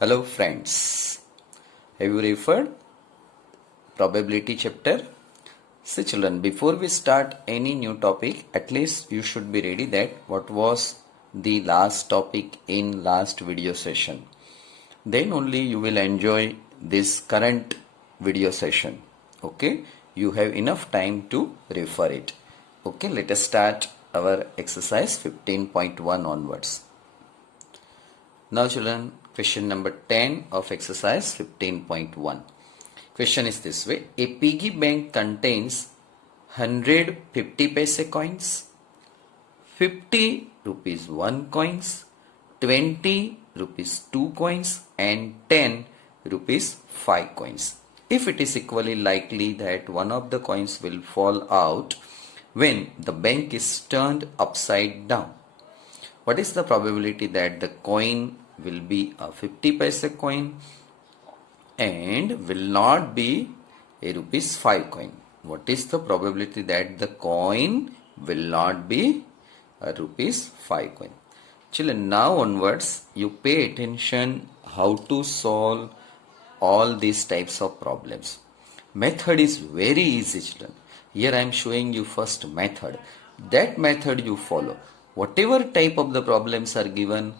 Hello friends, have you referred probability chapter? See children, before we start any new topic, at least you should be ready that what was the last topic in last video session. Then only you will enjoy this current video session. Okay, you have enough time to refer it. Okay, let us start our exercise 15.1 onwards. Now children, question number 10 of exercise 15.1. Question is this way. A piggy bank contains 100 50 paise coins, 50 rupees 1 coins, 20 rupees 2 coins and 10 rupees 5 coins. If it is equally likely that one of the coins will fall out when the bank is turned upside down, what is the probability that the coin will be a 50 paise coin and will not be a rupees 5 coin? What is the probability that the coin will not be a rupees 5 coin? Children, now onwards you pay attention how to solve all these types of problems. Method is very easy children. Here I am showing you first method. That method you follow. Whatever type of the problems are given,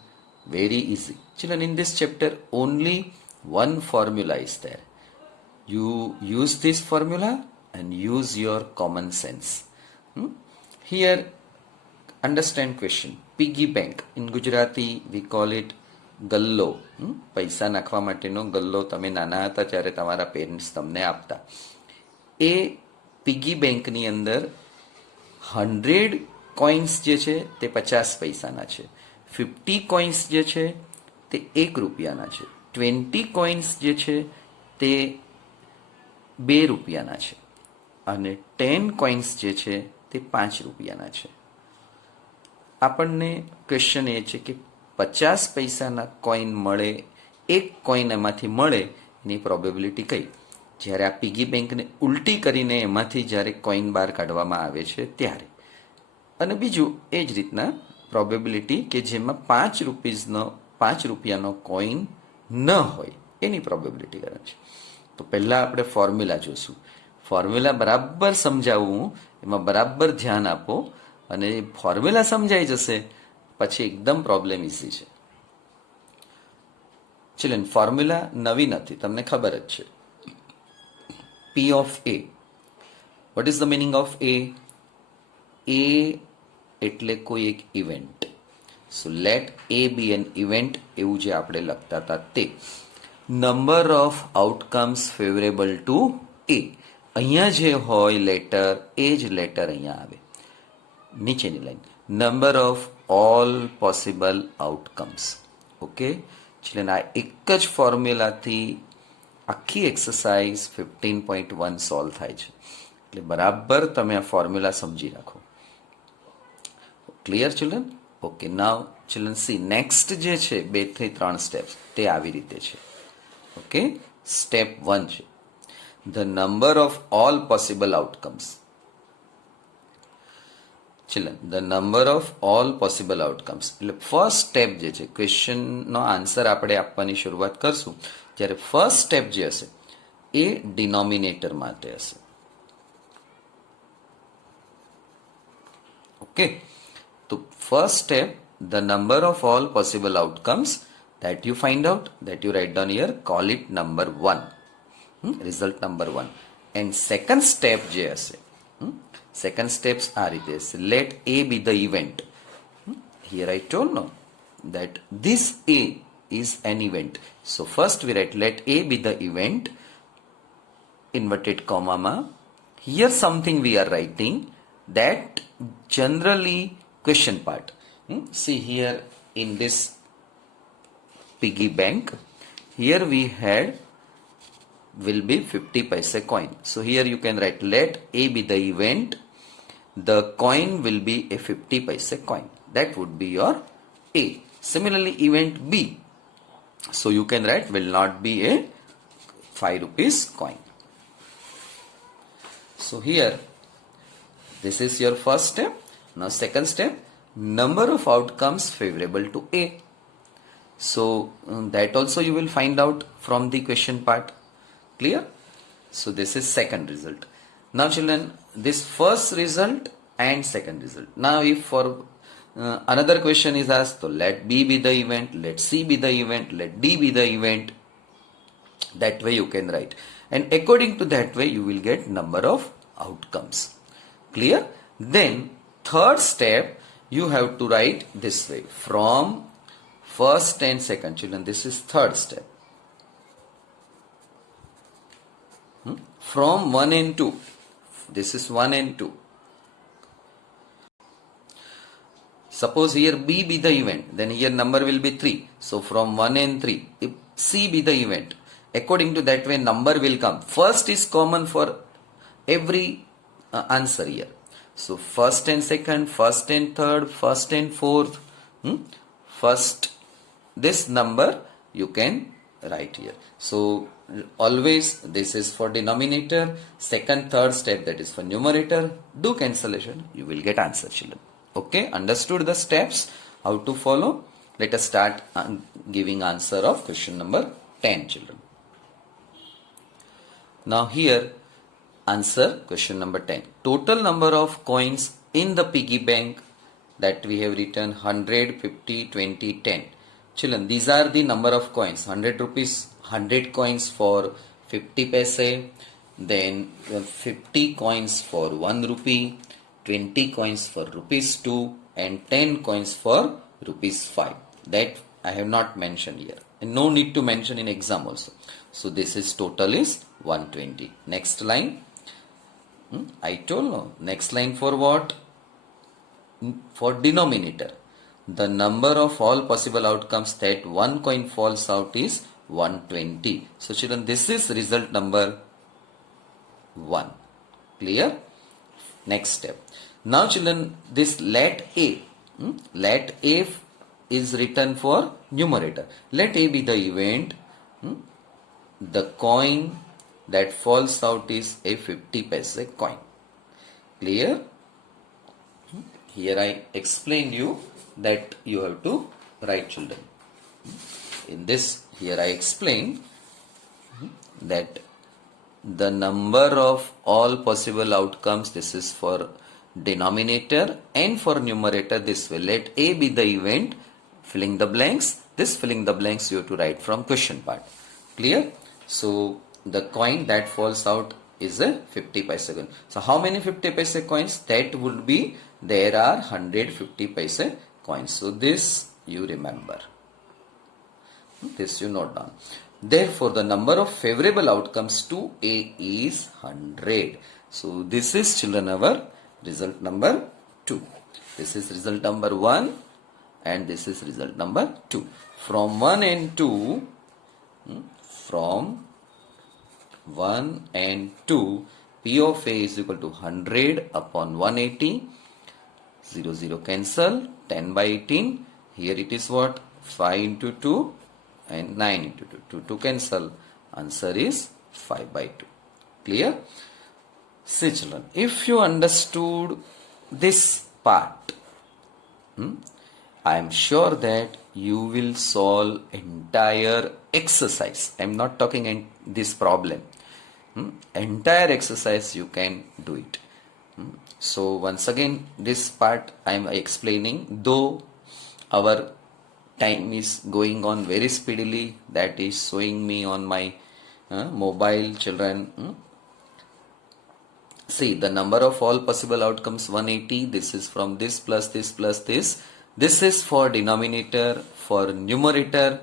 very easy. Children, in this chapter only one formula is there. You use this formula and use your common sense. Here, understand question. Piggy bank. In Gujarati, we call it ગલ્લો. પૈસા નાખવા માટેનો ગલ્લો તમે નાના હતા ત્યારે તમારા પેરેન્ટ્સ તમને આપતા. એ પિગી બેંકની અંદર 100 કોઇન્સ જે છે તે 50 પૈસાના છે, 50 કોઇન્સ જે છે તે 1 રૂપિયાના છે, 20 કોઇન્સ જે છે તે 2 રૂપિયાના છે અને 10 કોઇન્સ જે છે તે 5 રૂપિયાના છે. આપણને ક્વેશ્ચન એ છે કે 50 પૈસાના કોઈન મળે, 1 કોઈન એમાંથી મળે એની પ્રોબેબિલિટી કઈ? જ્યારે આ પિગી બેંકને ઉલટી કરીને એમાંથી જ્યારે કોઈન બહાર કાઢવામાં આવે છે ત્યારે. અને બીજું એ જ રીતના પ્રોબેબિલિટી કે જેમાં 5 રૂપિયાનો કોઈન ન હોય એની પ્રોબેબિલિટી કરે છે. તો પહેલાં આપણે ફોર્મ્યુલા જોશું. ફોર્મ્યુલા બરાબર સમજાવવું, એમાં બરાબર ધ્યાન આપો અને ફોર્મ્યુલા સમજાઈ જશે પછી એકદમ પ્રોબ્લેમ ઇઝી છે. ચિલ્ડ્રન, ફોર્મ્યુલા નવી નથી, તમને ખબર જ છે. P of A. What is the meaning of A? A એટલે કોઈ એક event. So let A be an event એવું જે આપણે લખતા હતા તે. Number of outcomes favourable to A. અહીંયા જે હોય લેટર એ જ લેટર અહીંયા આવે. નીચેની line number of all possible outcomes. Okay children, આ એક જ ફોર્મ્યુલાથી આખી એક્સરસાઇઝ 15.1 સોલ્વ થાય છે. એટલે બરાબર તમે આ ફોર્મ્યુલા સમજી રાખો. Clear children? ઓકે, નાવ ચિલ્ડ્રન સી નેક્સ્ટ જે છે 2 થી 3 સ્ટેપ્સ તે આવી રીતે છે. ઓકે, સ્ટેપ 1 છે the number of all possible outcomes. Children, the number of all possible outcomes એટલે ફર્સ્ટ સ્ટેપ જે છે, ક્વેશ્ચનનો આન્સર આપણે આપવાની શરૂઆત કરશું ત્યારે ફર્સ્ટ સ્ટેપ જે હશે એ ડિનોમિનેટર માટે હશે. ઓકે, તો first step the number of all possible outcomes that you find out, that you write down here, call it number 1, result number 1. And second step જે હશે, second steps are this. Let A be the event. Here I told no that this A is an event. So first we write let A be the event, inverted comma ma. Here something we are writing that generally question part. See here in this piggy bank, here we had will be 50 paise coin. So here you can write let A be the event, the coin will be a 50 paise coin. That would be your A. Similarly event B, so you can write will not be a 5 rupees coin. So here this is your first step. Now second step, number of outcomes favorable to A. So that also you will find out from the question part. Clear? So this is second result. Now children, this first result and second result. Now if for another question is asked, so let B be the event, let C be the event, let D be the event. That way you can write. And according to that way you will get number of outcomes. Clear? Then third step you have to write this way. From first and second, children, this is third step. From 1 and 2. This is 1 and 2. Suppose here B be the event, then here number will be 3. So from 1 and 3. If C be the event, according to that way number will come. First is common for every answer here. So first and second, first and third, first and fourth. First, this number you can write here. So always this is for denominator, second, third step that is for numerator. Do cancellation, you will get answer, children. Okay, understood the steps, how to follow? Let us start giving answer of question number 10, children. Now here, answer question number 10. Total number of coins in the piggy bank that we have written 100, 50, 20, 10. Children, these are the number of coins. 100 rupees, 100 coins for 50 paise, then 50 coins for 1 rupee, 20 coins for rupees 2 and 10 coins for rupees 5. That I have not mentioned here. And no need to mention in exam also. So this is total is 120. Next line. I told no. Next line for what? For denominator. The number of all possible outcomes that one coin falls out is 120. So children, this is result number 1. Clear? Next step. Now children, this let A. Let A is written for numerator. Let A be the event. The coin that falls out is a 50 paise coin. Clear? Here I explained you that you have to write, children. In this, here I explain that the number of all possible outcomes, this is for denominator, and for numerator this way. Let A be the event, filling the blanks. This filling the blanks you have to write from question part. Clear? So the coin that falls out is a 50 paise coin. So how many 50 paise coins? That would be, there are 150 paise coins. So this you remember. This you note down. Therefore the number of favorable outcomes to A is 100. So this is, children, our result number 2. This is result number 1 and this is result number 2. From 1 and 2, from 1 and 2, P of A is equal to 100 upon 180. 0, 0 cancel. 10 by 18. Here it is what? 5 into 2 and 9 into 2. 2 to cancel. Answer is 5 by 2. Clear? See, children, if you understood this part, I am sure that you will solve entire exercise. I am not talking in this problem. Entire exercise you can do it. So once again, this part I am explaining, though our time is going on very speedily, that is showing me on my mobile, children. See, the number of all possible outcomes 180. This is from this plus this plus this. This is for denominator. For numerator,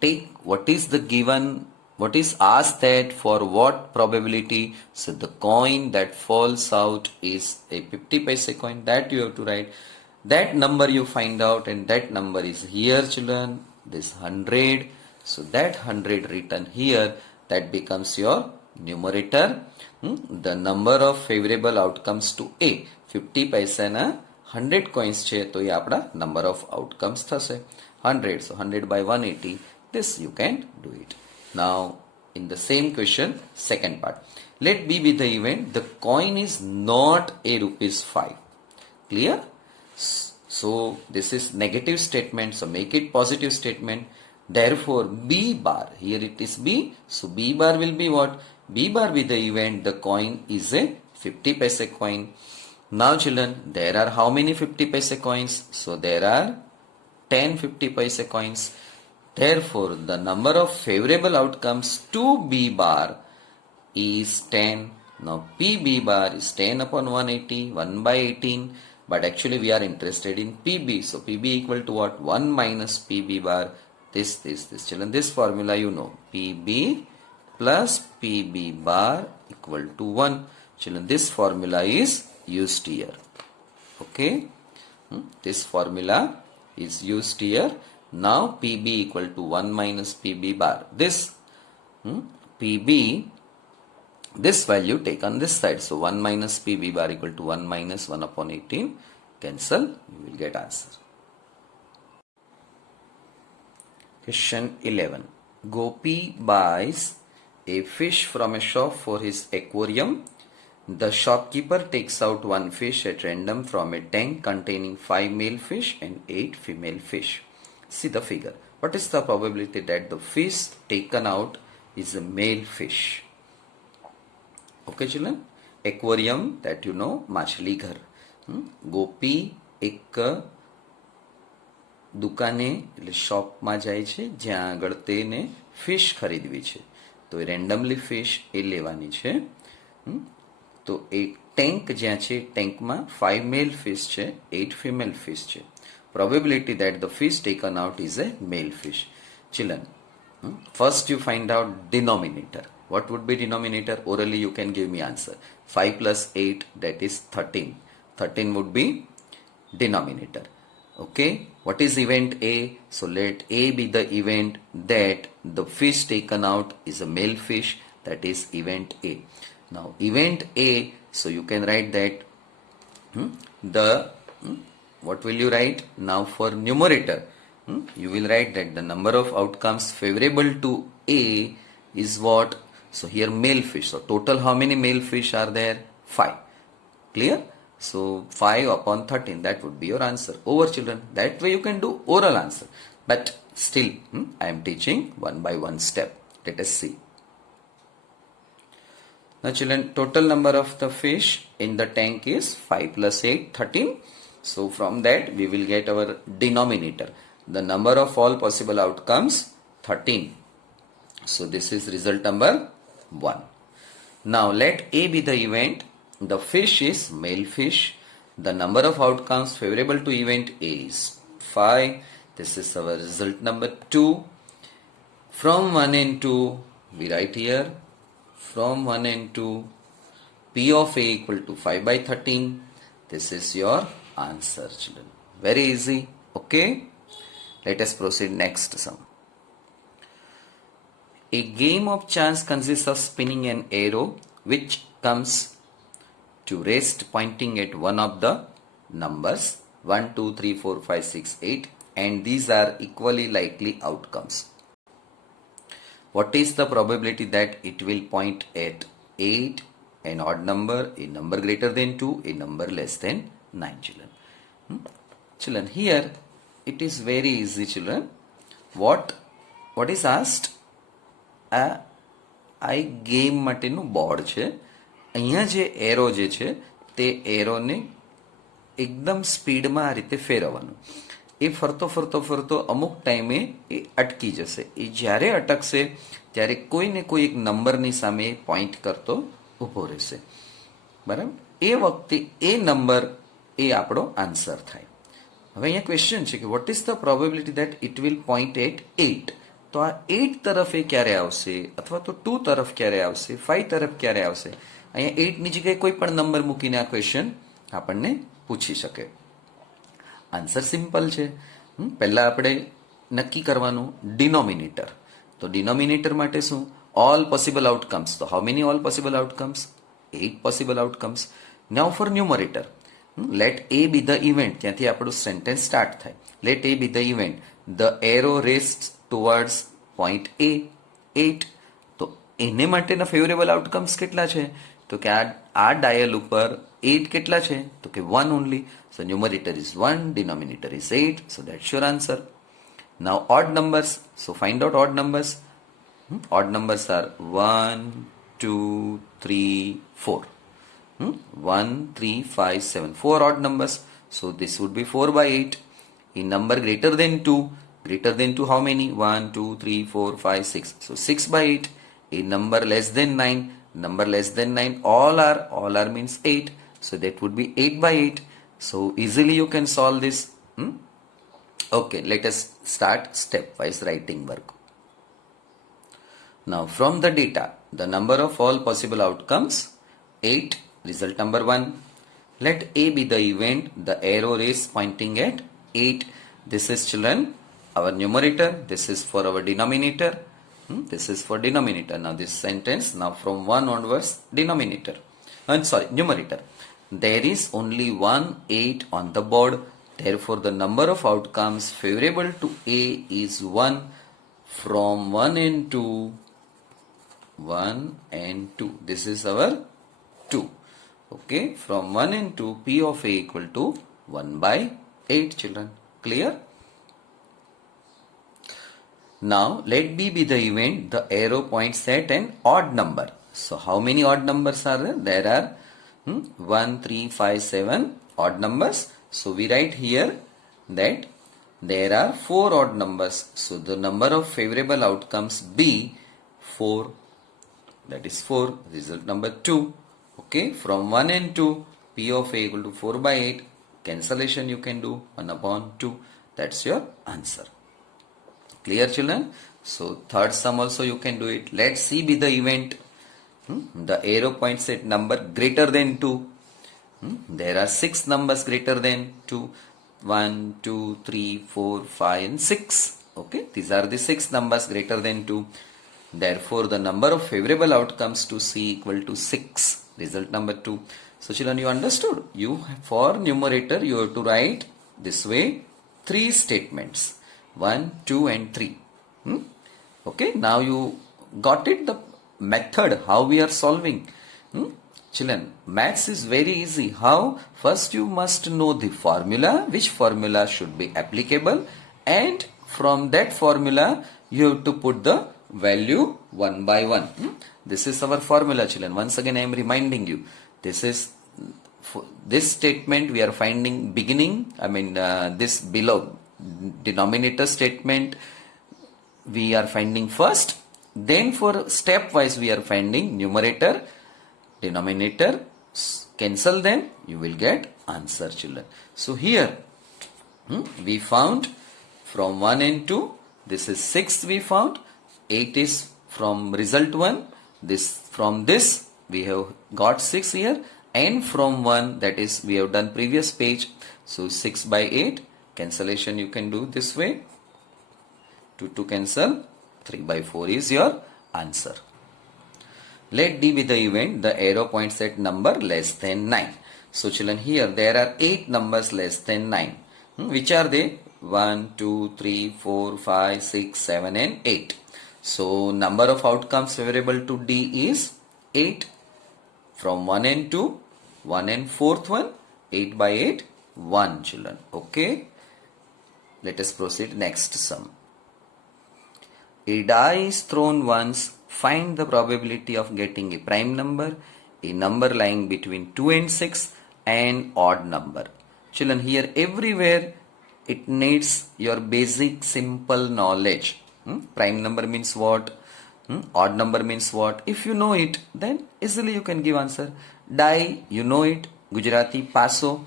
take what is the given, what is asked, that for what probability. So the coin that falls out is a 50 paise coin. That you have to write. That number you find out, and that number is here, children. This 100. So that 100 written here, that becomes your numerator. The number of favorable outcomes to A 50 paise na 100 coins છે તો એ આપણા number of outcomes થશે 100. So 100 by 180. This you can do it. Now in the same question, second part. Let B be the event. The coin is not a rupees 5. Clear? So this is negative statement, so make it positive statement. Therefore B bar, here it is B, so B bar will be what? B bar with the event the coin is a 50 paise coin. Now children, there are how many 50 paise coins? So there are 10 50 paise coins. Therefore the number of favorable outcomes to B bar is 10. Now PB bar is 10 upon 180, 1 by 18. But actually we are interested in PB. So PB equal to what? 1 minus PB bar. This. Children, this formula you know. PB plus PB bar equal to 1. Children, this formula is used here. Okay. This formula is used here. Now PB equal to 1 minus PB bar. This PB, this value take on this side. So 1 minus PB bar equal to 1 minus 1 upon 18. Cancel. You will get answer. Question 11. Gopi buys a fish from a shop for his aquarium. The shopkeeper takes out one fish at random from a tank containing 5 male fish and 8 female fish. See the figure. What is the probability that the fish taken out is a male fish? Okay children, aquarium that you know, માછલી ઘર. ગોપી એક દુકાને એટલે શોપમાં જાય છે જ્યાં આગળ તેને ફિશ ખરીદવી છે, તો એ રેન્ડમલી ફિશ એ લેવાની છે. તો એક ટેન્ક જ્યાં છે, ટેન્કમાં 5 મેલ ફિશ છે, 8 ફિમેલ ફિશ છે. Probability that the fish taken out is a male fish. Children, first you find out denominator. What would be denominator? Orally you can give me answer. 5 plus 8, that is 13. 13 would be denominator. Okay. What is event A? So let A be the event that the fish taken out is a male fish. That is event A. Now event A, so you can write that what will you write? Now for numerator, you will write that the number of outcomes favorable to A is what? So here male fish. So total how many male fish are there? 5. Clear? So 5 upon 13, that would be your answer. Over children. That way you can do oral answer. But still, I am teaching one by one step. Let us see. Now children, total number of the fish in the tank is 5 plus 8, 13. So from that we will get our denominator. The number of all possible outcomes 13. So this is result number 1. Now let A be the event. The fish is male fish. The number of outcomes favorable to event A is 5. This is our result number 2. From 1 and 2 we write here. From 1 and 2 P of A equal to 5 by 13. This is your answer children. Very easy. Okay. Let us proceed next sum. A game of chance consists of spinning an arrow which comes to rest pointing at one of the numbers 1, 2, 3, 4, 5, 6, 8, and these are equally likely outcomes. What is the probability that it will point at 8, an odd number, a number greater than 2, a number less than 9 children? Children, here it is very easy children. What is asked? આ game માટેનું board છે. અહીંયા જે arrow જે છે તે એરોને એકદમ સ્પીડમાં આ રીતે ફેરવવાનું. એ ફરતો ફરતો ફરતો અમુક ટાઈમે એ અટકી જશે. એ જ્યારે અટકશે ત્યારે કોઈ ને કોઈ એક નંબરની સામે પોઈન્ટ કરતો ઊભો રહેશે. બરાબર? એ વખતે એ નંબર એ આપણો આન્સર થાય. હવે અહીંયા ક્વેશ્ચન છે કે what is the probability that it will point eight 8. તો આ 8 તરફ એ ક્યારે આવશે, અથવા તો 2 તરફ ક્યારે આવશે, 5 તરફ ક્યારે આવશે? અહીંયા 8 ની જગ્યાએ કોઈ પણ નંબર મૂકીને આ ક્વેશ્ચન આપણને પૂછી શકે. આન્સર સિમ્પલ છે. પહેલા આપણે નક્કી કરવાનું ડિનોમિનેટર. તો ડિનોમિનેટર માટે શું? All possible outcomes. તો how many all possible outcomes? 8 possible outcomes. Now for numerator, let A be the event. ત્યાંથી આપણું સેન્ટેન્સ સ્ટાર્ટ થાય. Let A be the event. The arrow rest towards point A 8. તો એને માટેના favourable outcomes કેટલા છે? તો કે આ ડાયલ ઉપર 8 કેટલા છે? તો કે 1 only. So numerator is 1, denominator is 8. So that's your answer. Now odd numbers. So find out odd numbers. Odd numbers are 1, 2, 3, 4. 1, 3, 5, 7. 4 odd numbers. So this would be 4 by 8. In number greater than 2. Greater than 2 how many? 1, 2, 3, 4, 5, 6. So 6 by 8. In number less than 9. Number less than 9 all are means 8. So that would be 8 by 8. So easily you can solve this. Okay, let us start stepwise writing work. Now from the data, the number of all possible outcomes 8, result number 1. Let A be the event, the arrow is pointing at 8. This is children our numerator, this is for our denominator. This is for denominator. Now this sentence, now from 1 onwards, denominator. Numerator. There is only 1 8 on the board. Therefore the number of outcomes favorable to A is 1 from 1 and 2. 1 and 2. This is our 2. Okay. From 1 and 2, P of A equal to 1 by 8 children. Clear? Now let B be the event, the arrow points at an odd number. So how many odd numbers are there? There are 1, 3, 5, 7 odd numbers. So we write here that there are 4 odd numbers. So the number of favorable outcomes B 4. That is 4. Result number 2. Okay. From 1 and 2, P of A equal to 4 by 8. Cancellation you can do 1 upon 2. That's your answer. Clear children? So third sum also you can do it. Let C be the event. The arrow points at number greater than 2. There are 6 numbers greater than 2. 1, 2, 3, 4, 5 and 6. Okay. These are the 6 numbers greater than 2. Therefore the number of favorable outcomes to C equal to 6. Result number 2. So children, you understood? For numerator you have to write this way 3 statements. 1, 2 and 3. Okay, now you got it, the method how we are solving. Children, maths is very easy. How? First you must know the formula, which formula should be applicable, and from that formula you have to put the value 1 by 1. This is our formula children. Once again I am reminding you. This statement we are finding beginning, this below denominator statement we are finding first, then for stepwise we are finding numerator, denominator, cancel them, you will get answer children. So here we found from 1 and 2, this is 6 we found, 8 is from result 1, from this we have got 6 here, and from 1, that is we have done previous page. So 6 by 8, cancellation you can do this way. 2 to cancel, 3 by 4 is your answer. Let D be the event, the arrow points at number less than 9. So children, here there are 8 numbers less than 9. Which are they? 1, 2, 3, 4, 5, 6, 7 and 8. So number of outcomes favorable to D is 8. From 1 and 2, 1 and 4th one, 8 by 8, 1 children. Okay. Let us proceed next sum. A die is thrown once. Find the probability of getting a prime number, a number lying between 2 and 6, and odd number. Children, here everywhere it needs your basic simple knowledge. Prime number means what? Odd number means what? If you know it, then easily you can give answer. Die, you know it. Gujarati paso.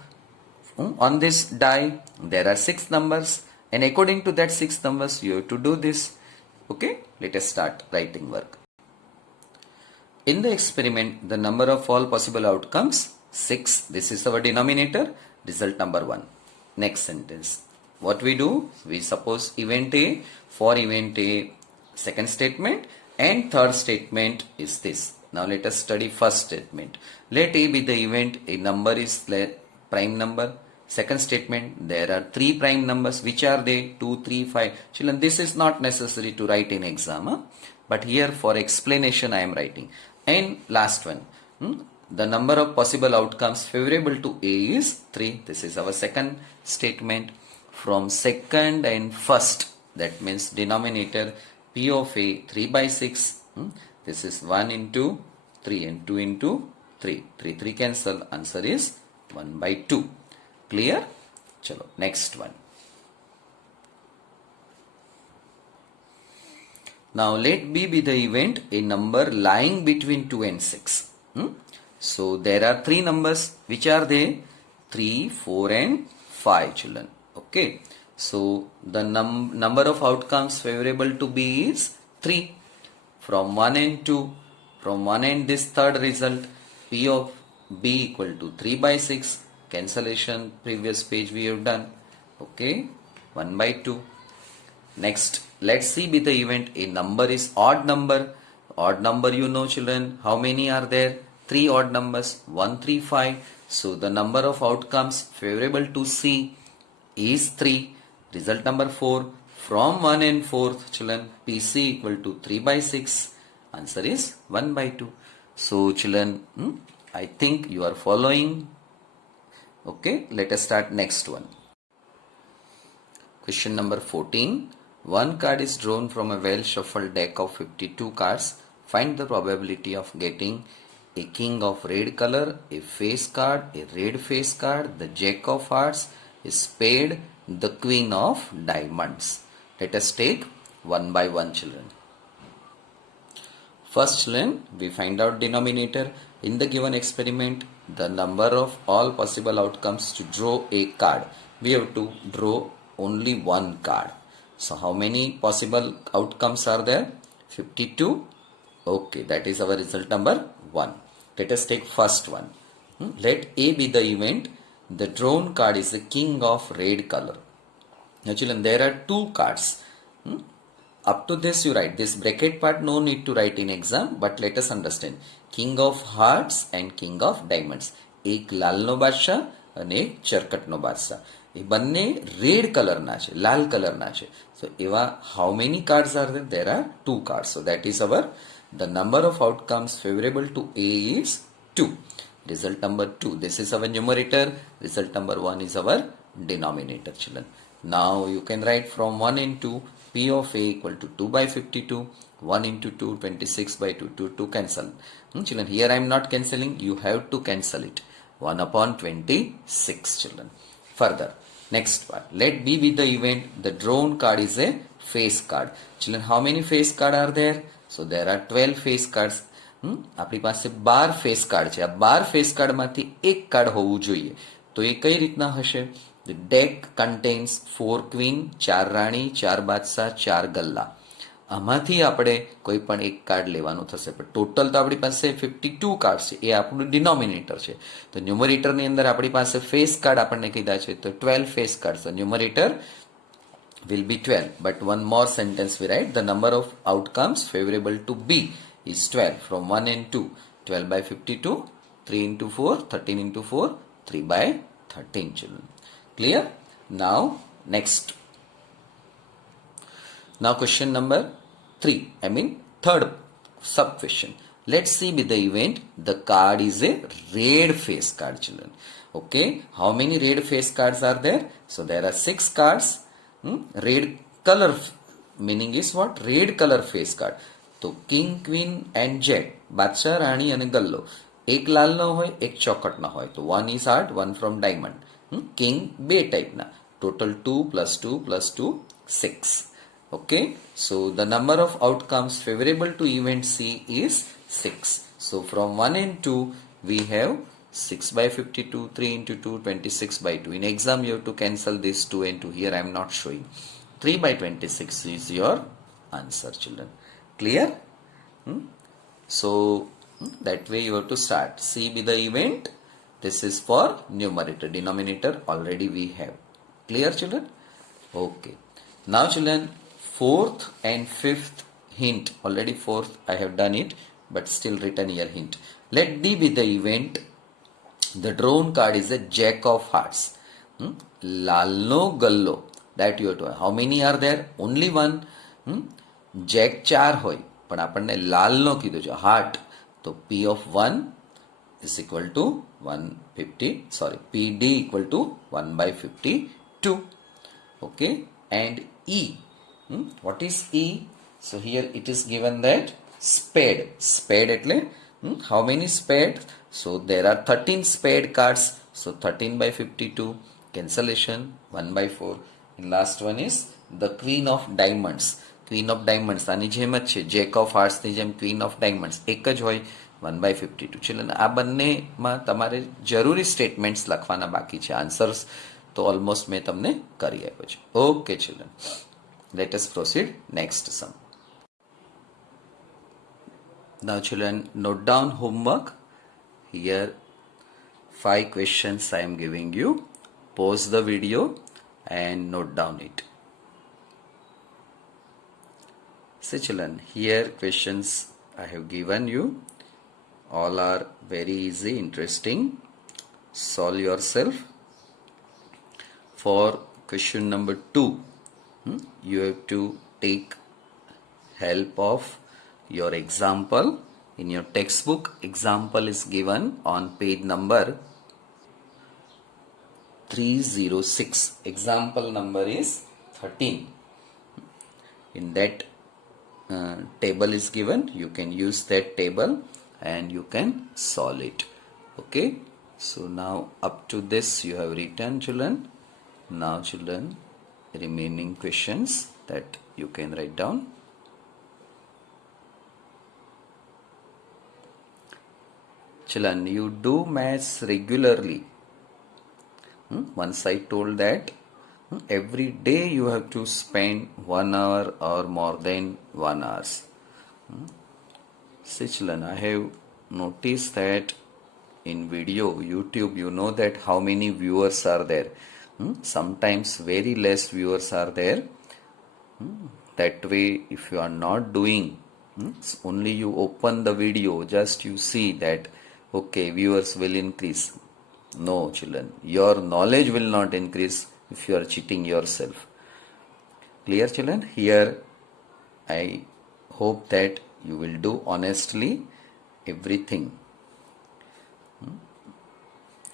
On this die, there are 6 numbers, and according to that 6 numbers, you have to do this. Okay, let us start writing work. In the experiment, the number of all possible outcomes 6. This is our denominator. Result number 1. Next sentence. What we do? We suppose event A. For event A, second statement, and third statement is this. Now let us study first statement. Let A be the event. A number is prime number. Second statement, there are 3 prime numbers. Which are they? 2, 3, 5. Children, this is not necessary to write in exam. But here for explanation I am writing. And last one. the number of possible outcomes favorable to A is 3. This is our second statement. From second and first, that means denominator P of A 3 by 6. This is 1 into 3 and 2 into 3. 3 cancel. Answer is 1 by 2. Clear? Chalo, next one. Now let B be the event, a number lying between 2 and 6. So there are 3 numbers. Which are they? 3, 4 and 5, children. Okay. So the number of outcomes favorable to B is 3. From 1 and 2. From 1 and this third result, P of B equal to 3 by 6. Cancellation, previous page we have done. Okay. 1 by 2. Next, let C be the event. A number is odd number. Odd number, you know, children. How many are there? 3 odd numbers. 1, 3, 5. So the number of outcomes favorable to C is 3. Result number 4. From 1 and 4th, children, PC equal to 3 by 6. Answer is 1 by 2. So children, I think you are following. Okay, let us start next one. Question number 14. One card is drawn from a well shuffled deck of 52 cards. Find the probability of getting a king of red color, a face card, a red face card, the jack of hearts, a spade, the queen of diamonds. Let us take one by one, children. First, children, we find out denominator. In the given experiment, the number of all possible outcomes to draw a card. We have to draw only one card. So how many possible outcomes are there? 52. Okay, that is our result number 1. Let us take first one. Let A be the event. The drawn card is the king of red color. Now children, there are 2 cards. Up to this you write. This bracket part no need to write in exam, but let us understand. King of hearts and king of diamonds. એક લાલનો બાદશાહ અને એક ચરકટનો બાદશાહ. એ બંને red કલરના છે, લાલ કલરના છે. So એવા how many cards are there? There are 2 cards. So that is our, the number of outcomes favorable to A is 2. Result number 2. This is our numerator. Result number 1 is our denominator, children. Now you can write from 1 and 2. P of A equal to 2 by 52. 1 into 2, 26 by 2, 2 cancel. Children, here I am not cancelling. You have to cancel it. 1 upon 26, children. Further, next one. Let B be the event. The drawn card is a face card. Children, how many face cards are there? So there are 12 face cards. આપણી પાસે 12 face card છે. આ 12 face કાર્ડમાંથી એક card હોવું જોઈએ. તો એ કઈ રીતના હશે? The deck contains 4 queen, 4 રાણી, 4 બાદશાહ, 4 ગલ્લા. આમાંથી આપણે કોઈ પણ એક કાર્ડ લેવાનું થશે. પણ ટોટલ તો આપણી પાસે 52 કાર્ડ છે. એ આપણું ડિનોમિનેટર છે. તો ન્યુમરેટરની અંદર આપણી પાસે ફેસ કાર્ડ આપણને કીધા છે તો 12 face card. So numerator will be 12. But one more sentence we write. The number of outcomes favorable to B is 12 from 1 and 2. 12 by 52, 3 into 4, 13 into 4, 3 by 13, children. Clear? Now next. Now question number 3. I mean third sub question. Let C be the event. The card is a red face card, children. Okay. How many red face cards are there? So there are 6 cards. Red color meaning is what? Red color face card. તો king queen and Jack, બાદશાહ રાણી અને ગલ્લો. એક લાલનો હોય, એક ચોકટનો હોય. તો 1 is hard, 1 from diamond. King 2 ટાઈપના. Total 2 plus 2 plus 2, 6. Okay. So the number of outcomes favorable to event C is 6. So from 1 and 2 we have 6 by 52, 3 into 2, 26 by 2. In exam you have to cancel this 2 and 2. Here I am not showing. 3 by 26 is your answer, children. Clear? So that way you have to start. C be the event. This is for numerator. Denominator already we have. Clear, children? Okay. Now children, 4th and 5th hint. Already 4th I have done it, but still written here hint. Let D be the event. The drawn card is a jack of hearts. Lalno gallo. That you have to. How many are there? Only one. Jack 4 હોય પણ આપણને લાલનો કીધો છે heart. તો P of 1 is equal to 150, PD equal to 1 by 52. Okay, and E, what is E? So here it is given that spade એટલે how many spade? So there are 13 spade cards, so 13 by 52, cancellation 1 by 4. And last one is the queen of diamonds. Queen of diamonds આની જેમ જ છે, Jack of હાર્ટ્સની જેમ queen of diamonds એક જ હોય, 1 by 52. Children આ બંનેમાં તમારે જરૂરી સ્ટેટમેન્ટ્સ લખવાના બાકી છે. આન્સર્સ તો ઓલમોસ્ટ મેં તમને કરી આપ્યો છે. Okay children, let us proceed next sum. Now children, note down homework. Here 5 questions I am giving you. Pause the video and note down it. So children, here questions I have given you. All are very easy, interesting. Solve yourself. For question number 2, you have to take help of your example. In your textbook, example is given on page number 306. Example number is 13. In that table is given, you can use that table and you can solve it. Okay, so now up to this you have written children. Now children, remaining questions that you can write down. Children, you do maths regularly. Once I told that every day you have to spend 1 hour or more than 1 hour. See children, I have noticed that in video, YouTube, you know that how many viewers are there. Sometimes very less viewers are there. That way, if you are not doing, only you open the video, just you see that, okay, viewers will increase. No children, your knowledge will not increase if you are cheating yourself. Clear children? Here I hope that you will do honestly everything.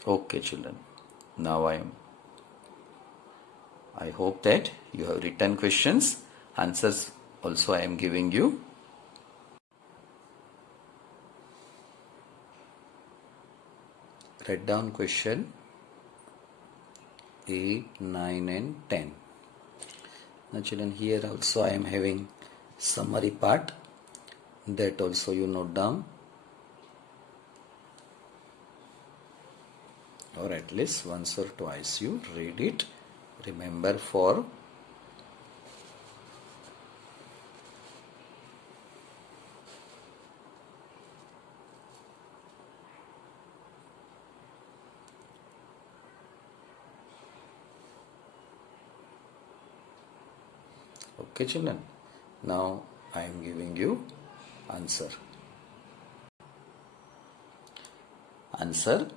Okay children, now I hope that you have written questions. Answers also I am giving you. Write down question 8, 9 and 10. Now children, here also I am having summary part, that also you note down, or at least once or twice you read it. Remember for okay children, now I am giving you answer. Answer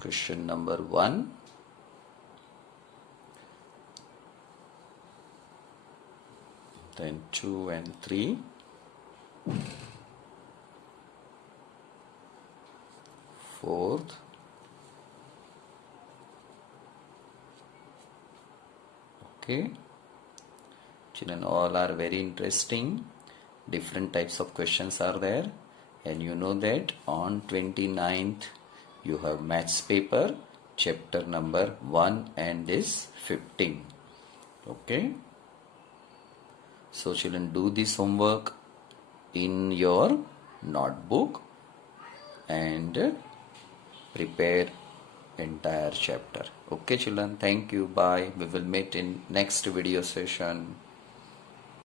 question number 1. Then 2 and 3. 4th. Okay. Children, all are very interesting. Different types of questions are there, and you know that on 29th you have maths paper, chapter number 1 and is 15. Okay, so children, do this homework in your notebook and prepare entire chapter. Okay children, thank you, bye. We will meet in next video session.